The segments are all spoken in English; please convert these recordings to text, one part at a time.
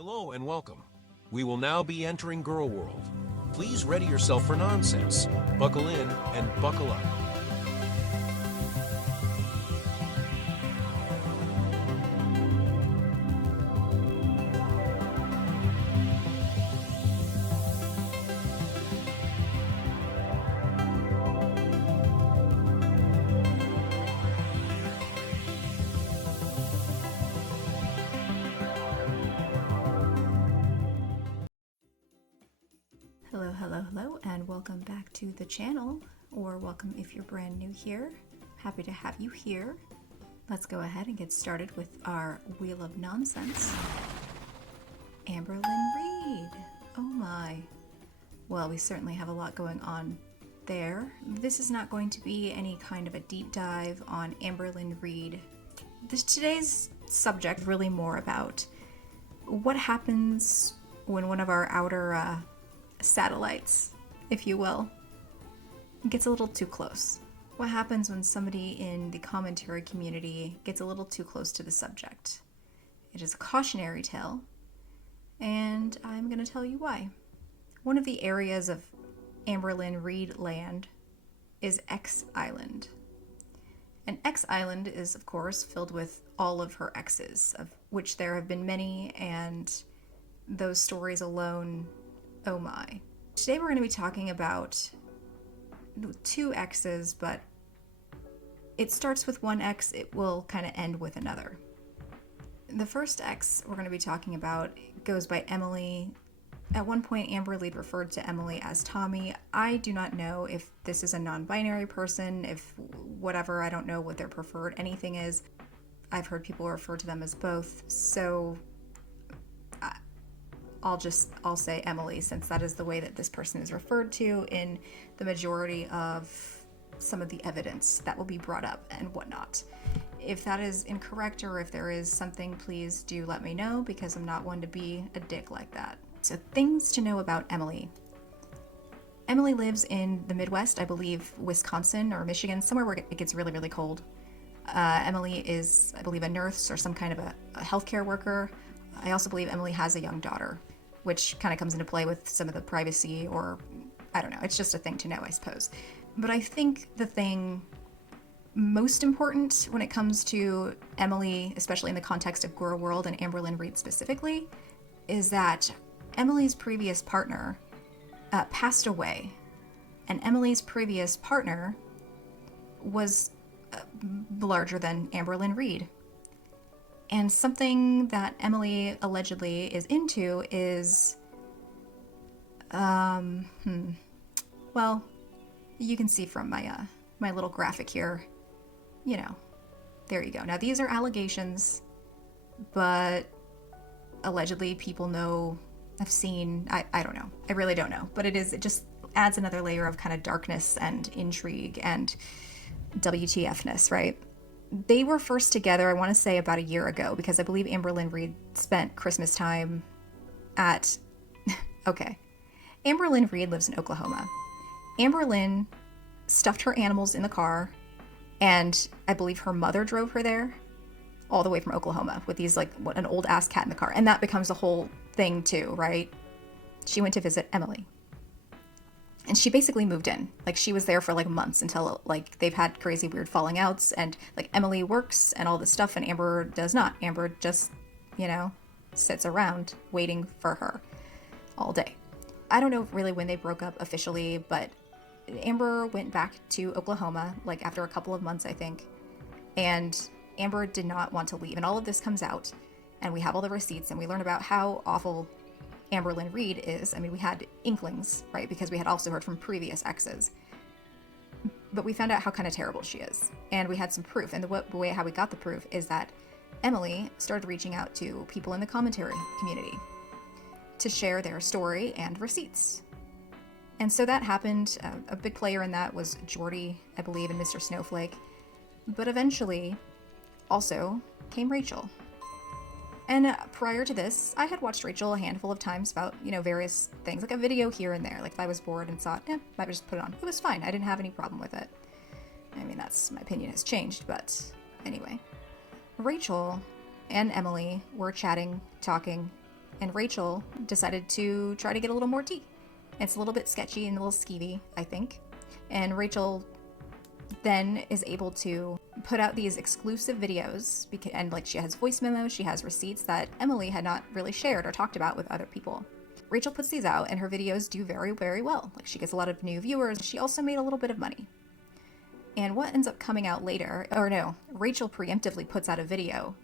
Hello and welcome. We will now be entering Girl World. Please ready yourself for nonsense. Buckle in and buckle up. Hello, and welcome back to the channel, or welcome if you're brand new here. Happy to have you here. Let's go ahead and get started with our Wheel of Nonsense. Amberlynn Reid. Oh my. Well, we certainly have a lot going on there. This is not going to be any kind of a deep dive on Amberlynn Reid. Today's subject is really more about what happens when one of our outer satellites, if you will, gets a little too close. What happens when somebody in the commentary community gets a little too close to the subject? It is a cautionary tale, and I'm going to tell you why. One of the areas of Amberlynn Reid land is X Island. And X Island is, of course, filled with all of her exes, of which there have been many, and those stories alone, oh my. Today we're going to be talking about two exes, but it starts with one ex, it will kind of end with another. The first ex we're going to be talking about goes by Emily. At one point, Amber Reid referred to Emily as Tommy. I do not know if this is a non-binary person, if whatever, I don't know what their preferred anything is. I've heard people refer to them as both, so I'll say Emily, since that is the way that this person is referred to in the majority of some of the evidence that will be brought up and whatnot. If that is incorrect, or if there is something, please do let me know, because I'm not one to be a dick like that. So, things to know about Emily. Emily lives in the Midwest, I believe Wisconsin or Michigan, somewhere where it gets really, really cold. Emily is, I believe, a nurse or some kind of a healthcare worker. I also believe Emily has a young daughter, which kind of comes into play with some of the privacy, or I don't know, it's just a thing to know, I suppose. But I think the thing most important when it comes to Emily, especially in the context of Gorl World and Amberlynn Reid specifically, is that Emily's previous partner passed away. And Emily's previous partner was larger than Amberlynn Reid. And something that Emily allegedly is into is, well, you can see from my little graphic here, you know, there you go. Now, these are allegations, but allegedly people know, I've seen, I don't know, I really don't know, but it just adds another layer of kind of darkness and intrigue and WTF-ness, right? They were first together, I want to say, about a year ago, because I believe Amberlynn Reid spent Christmas time at... Okay. Amberlynn Reid lives in Oklahoma. Amberlynn stuffed her animals in the car, and I believe her mother drove her there, all the way from Oklahoma, with these, like, an old-ass cat in the car. And that becomes a whole thing, too, right? She went to visit Emily. And she basically moved in. Like, she was there for, like, months until, like, they've had crazy weird falling outs. And, like, Emily works and all this stuff, and Amber does not. Amber just, you know, sits around waiting for her all day. I don't know really when they broke up officially, but Amber went back to Oklahoma, like, after a couple of months, I think. And Amber did not want to leave. And all of this comes out, and we have all the receipts, and we learn about how awful Amberlynn Reid is. I mean, we had inklings, right? Because we had also heard from previous exes. But we found out how kind of terrible she is. And we had some proof. And the way how we got the proof is that Emily started reaching out to people in the commentary community to share their story and receipts. And so that happened. A big player in that was Jordy, I believe, and Mr. Snowflake. But eventually, also came Rachel. And prior to this, I had watched Rachel a handful of times about, you know, various things, like a video here and there. Like, if I was bored and saw it, I would just put it on. It was fine. I didn't have any problem with it. I mean, my opinion has changed, but anyway. Rachel and Emily were chatting, talking, and Rachel decided to try to get a little more tea. It's a little bit sketchy and a little skeevy, I think. And Rachel then is able to put out these exclusive videos, and like she has voice memos, she has receipts that Emily had not really shared or talked about with other people. Rachel puts these out, and her videos do very, very well. Like, she gets a lot of new viewers. She also made a little bit of money. And what ends up coming out later, or no, Rachel preemptively puts out a video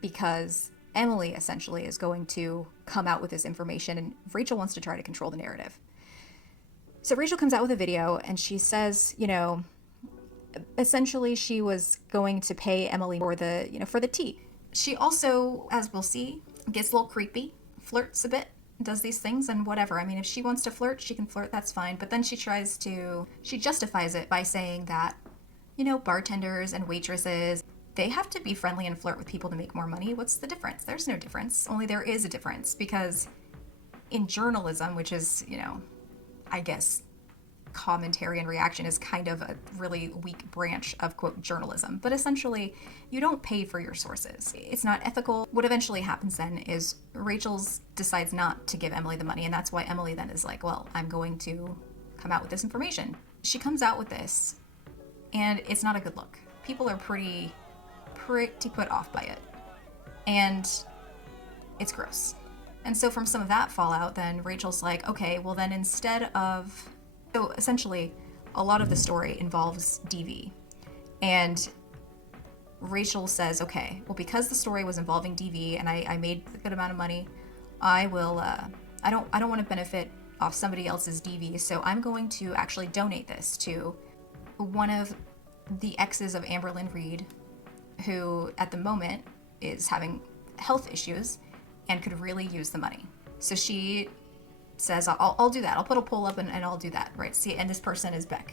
because Emily essentially is going to come out with this information, and Rachel wants to try to control the narrative. So Rachel comes out with a video, and she says, essentially she was going to pay Emily for the tea. She also, as we'll see, gets a little creepy, flirts a bit, does these things and whatever. I mean, if she wants to flirt, she can flirt, that's fine. But then she justifies it by saying that, bartenders and waitresses, they have to be friendly and flirt with people to make more money. What's the difference? There's no difference. Only there is a difference, because in journalism, which is, I guess commentary and reaction is kind of a really weak branch of, quote, journalism. But essentially, you don't pay for your sources. It's not ethical. What eventually happens then is Rachel decides not to give Emily the money, and that's why Emily then is like, well, I'm going to come out with this information. She comes out with this, and it's not a good look. People are pretty put off by it. And it's gross. And so from some of that fallout, then Rachel's like, okay, well then so essentially, a lot of the story involves DV. And Rachel says, okay, well, because the story was involving DV and I made a good amount of money, I don't want to benefit off somebody else's DV, so I'm going to actually donate this to one of the exes of Amberlynn Reed, who at the moment is having health issues and could really use the money. So she says, I'll do that. I'll put a poll up and I'll do that, right? See, and this person is Beck.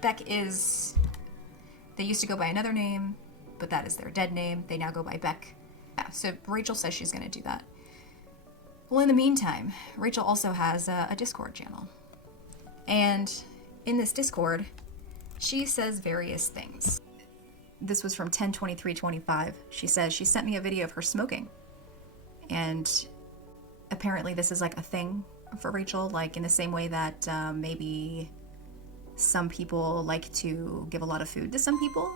Beck is, they used to go by another name, but that is their dead name. They now go by Beck. Yeah, so Rachel says she's going to do that. Well, in the meantime, Rachel also has a Discord channel. And in this Discord, she says various things. This was from 10/23/25. She says, she sent me a video of her smoking. And apparently this is like a thing for Rachel, like in the same way that maybe some people like to give a lot of food to some people.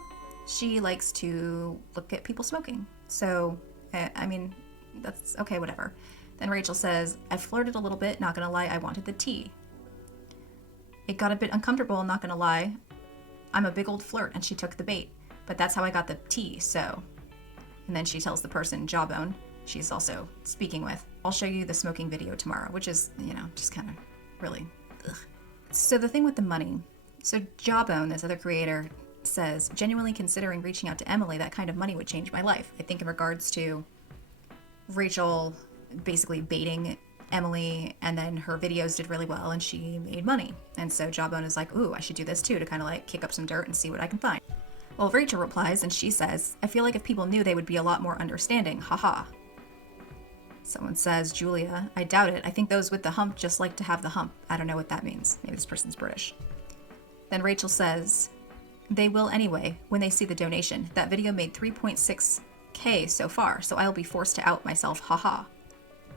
She likes to look at people smoking. So, I mean, that's okay, whatever. Then Rachel says, I flirted a little bit, not gonna lie, I wanted the tea. It got a bit uncomfortable, not gonna lie. I'm a big old flirt, and she took the bait. But that's how I got the tea, so. And then she tells the person, Jawbone, she's also speaking with, I'll show you the smoking video tomorrow, which is, just kind of really, ugh. So the thing with the money, so Jawbone, this other creator, says, genuinely considering reaching out to Emily, that kind of money would change my life. I think in regards to Rachel basically baiting Emily, and then her videos did really well and she made money. And so Jawbone is like, ooh, I should do this too, to kind of like kick up some dirt and see what I can find. Well, Rachel replies and she says, I feel like if people knew, they would be a lot more understanding, haha. Someone says, Julia, I doubt it. I think those with the hump just like to have the hump. I don't know what that means. Maybe this person's British. Then Rachel says, they will anyway, when they see the donation. That video made 3.6K so far, so I'll be forced to out myself, haha.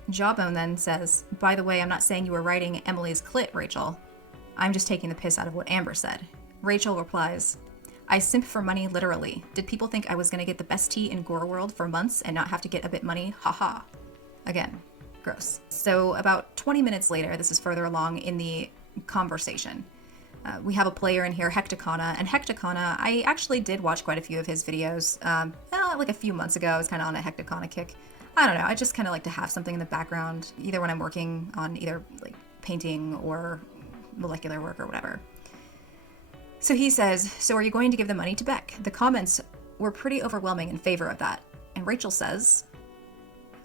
Jawbone then says, by the way, I'm not saying you were writing Emily's clit, Rachel. I'm just taking the piss out of what Amber said. Rachel replies, I simp for money literally. Did people think I was going to get the best tea in Gorl world for months and not have to get a bit money? Haha. Again, gross. So about 20 minutes later, this is further along in the conversation. We have a player in here, Hecticana, and Hecticana, I actually did watch quite a few of his videos, like a few months ago. I was kind of on a Hecticana kick. I don't know, I just kind of like to have something in the background, either when I'm working on either like painting or molecular work or whatever. So he says, so are you going to give the money to Beck? The comments were pretty overwhelming in favor of that. And Rachel says,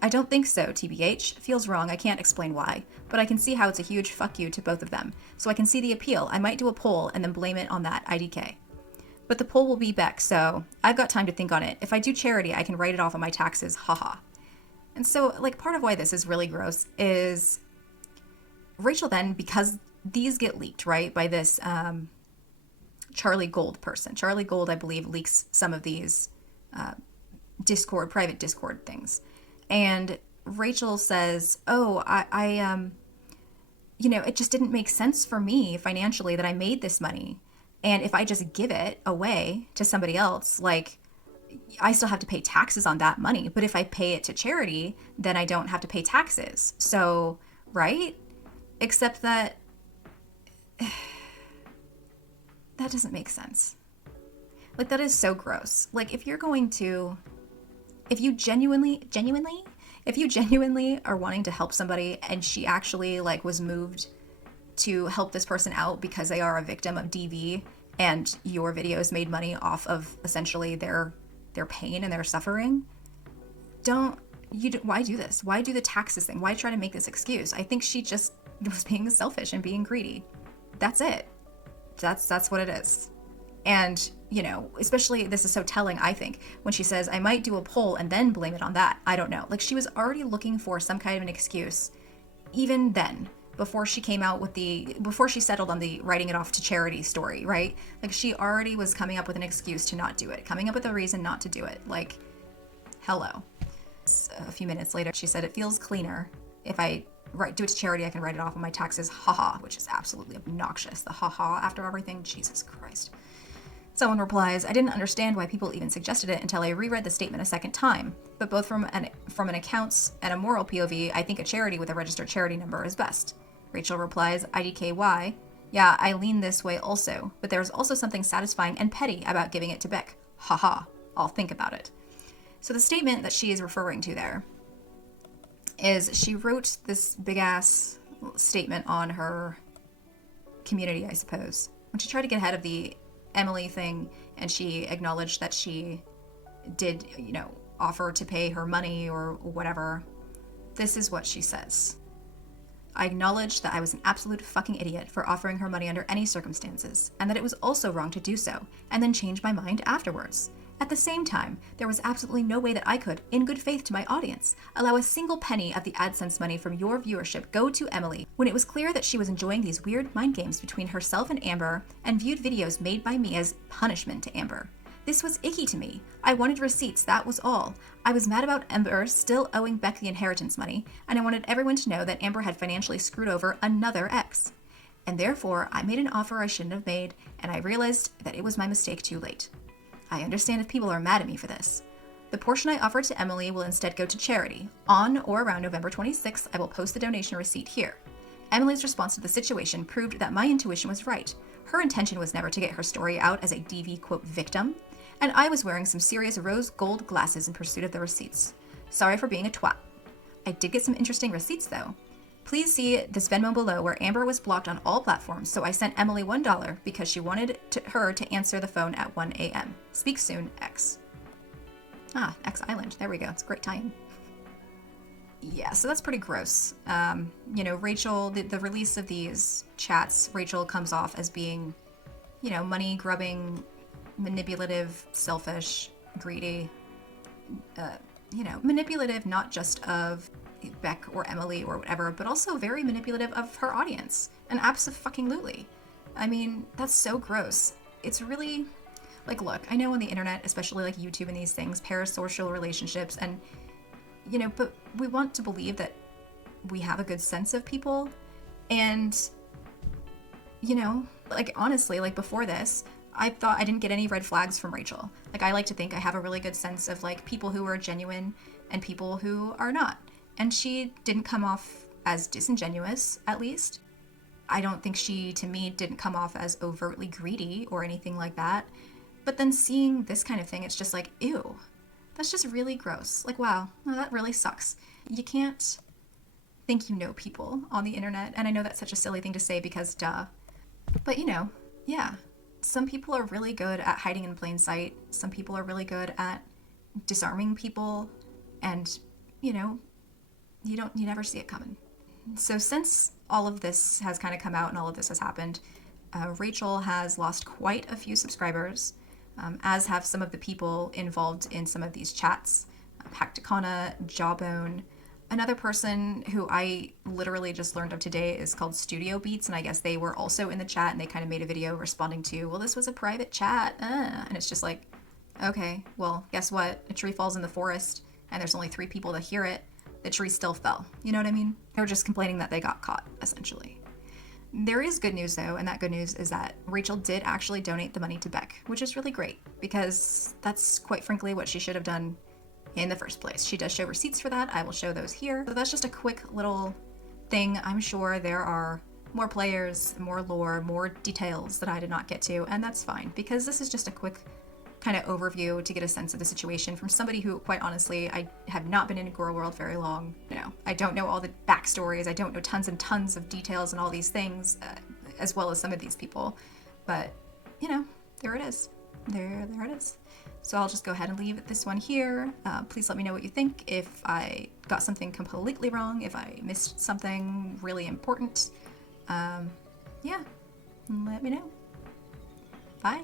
I don't think so, TBH. Feels wrong, I can't explain why. But I can see how it's a huge fuck you to both of them. So I can see the appeal. I might do a poll and then blame it on that IDK. But the poll will be Beck, so I've got time to think on it. If I do charity, I can write it off on my taxes, haha. And so, like, part of why this is really gross is Rachel then, because these get leaked, right, by this Charlie Gold person. Charlie Gold, I believe, leaks some of these private Discord things. And Rachel says, oh, it just didn't make sense for me financially that I made this money. And if I just give it away to somebody else, like, I still have to pay taxes on that money. But if I pay it to charity, then I don't have to pay taxes. So, right? Except that that doesn't make sense. Like, that is so gross. Like, if you genuinely are wanting to help somebody and she actually, like, was moved to help this person out because they are a victim of DV and your videos made money off of essentially their pain and their suffering, why do this? Why do the taxes thing? Why try to make this excuse? I think she just was being selfish and being greedy. That's it. That's what it is. And, especially this is so telling, I think, when she says, I might do a poll and then blame it on that. I don't know. Like, she was already looking for some kind of an excuse, even then, before she settled on the writing it off to charity story, right? Like, she already was coming up with an excuse to not do it, coming up with a reason not to do it. Like, hello. A few minutes later, she said, it feels cleaner. If I do it to charity, I can write it off on my taxes, haha, which is absolutely obnoxious. The haha after everything, Jesus Christ. Someone replies, I didn't understand why people even suggested it until I reread the statement a second time, but both from an accounts and a moral POV, I think a charity with a registered charity number is best. Rachel replies, IDKY, yeah, I lean this way also, but there's also something satisfying and petty about giving it to Beck. Haha, I'll think about it. So the statement that she is referring to there is she wrote this big-ass statement on her community, I suppose, when she tried to get ahead of the Emily thing, and she acknowledged that she did, offer to pay her money or whatever. This is what she says. I acknowledged that I was an absolute fucking idiot for offering her money under any circumstances, and that it was also wrong to do so, and then change my mind afterwards. At the same time, there was absolutely no way that I could, in good faith to my audience, allow a single penny of the AdSense money from your viewership go to Emily when it was clear that she was enjoying these weird mind games between herself and Amber and viewed videos made by me as punishment to Amber. This was icky to me. I wanted receipts, that was all. I was mad about Amber still owing Beck the inheritance money, and I wanted everyone to know that Amber had financially screwed over another ex. And therefore, I made an offer I shouldn't have made, and I realized that it was my mistake too late. I understand if people are mad at me for this. The portion I offered to Emily will instead go to charity. On or around November 26th, I will post the donation receipt here. Emily's response to the situation proved that my intuition was right. Her intention was never to get her story out as a DV, quote, victim, and I was wearing some serious rose gold glasses in pursuit of the receipts. Sorry for being a twat. I did get some interesting receipts, though. Please see this Venmo below where Amber was blocked on all platforms, so I sent Emily $1 because she wanted her to answer the phone at 1 a.m. Speak soon, X. X Island. There we go. It's a great tie-in. Yeah, so that's pretty gross. Rachel, the release of these chats, Rachel comes off as being, money-grubbing, manipulative, selfish, greedy, manipulative not just of Beck or Emily or whatever, but also very manipulative of her audience. And abso-fucking-lutely. I mean, that's so gross. It's really, like, look, I know on the internet, especially like YouTube and these things, parasocial relationships, and, but we want to believe that we have a good sense of people. And, like, honestly, like, before this, I thought I didn't get any red flags from Rachel. Like, I like to think I have a really good sense of, like, people who are genuine and people who are not. And she didn't come off as disingenuous, at least. I don't think she, to me, didn't come off as overtly greedy or anything like that. But then seeing this kind of thing, it's just like, ew. That's just really gross. Like, wow, no, that really sucks. You can't think you know people on the internet. And I know that's such a silly thing to say because, duh. But, yeah. Some people are really good at hiding in plain sight. Some people are really good at disarming people. And, you never see it coming. So since all of this has kind of come out and all of this has happened, Rachel has lost quite a few subscribers, as have some of the people involved in some of these chats. Hacticana, Jawbone. Another person who I literally just learned of today is called Studio Beats, and I guess they were also in the chat, and they kind of made a video responding to, well, this was a private chat, and it's just like, okay, well, guess what? A tree falls in the forest, and there's only 3 people that hear it. the tree still fell. You know what I mean? They're just complaining that they got caught, essentially. There is good news, though, and that good news is that Rachel did actually donate the money to Beck, which is really great, because that's quite frankly what she should have done in the first place. She does show receipts for that. I will show those here. So that's just a quick little thing. I'm sure there are more players, more lore, more details that I did not get to, and that's fine, because this is just a quick kind of overview to get a sense of the situation from somebody who, quite honestly, I have not been in Gorl World very long. You know, I don't know all the backstories. I don't know tons and tons of details and all these things, as well as some of these people. But, you know, there it is. There it is. So I'll just go ahead and leave this one here. Please let me know what you think. If I got something completely wrong, if I missed something really important, yeah, let me know. Bye.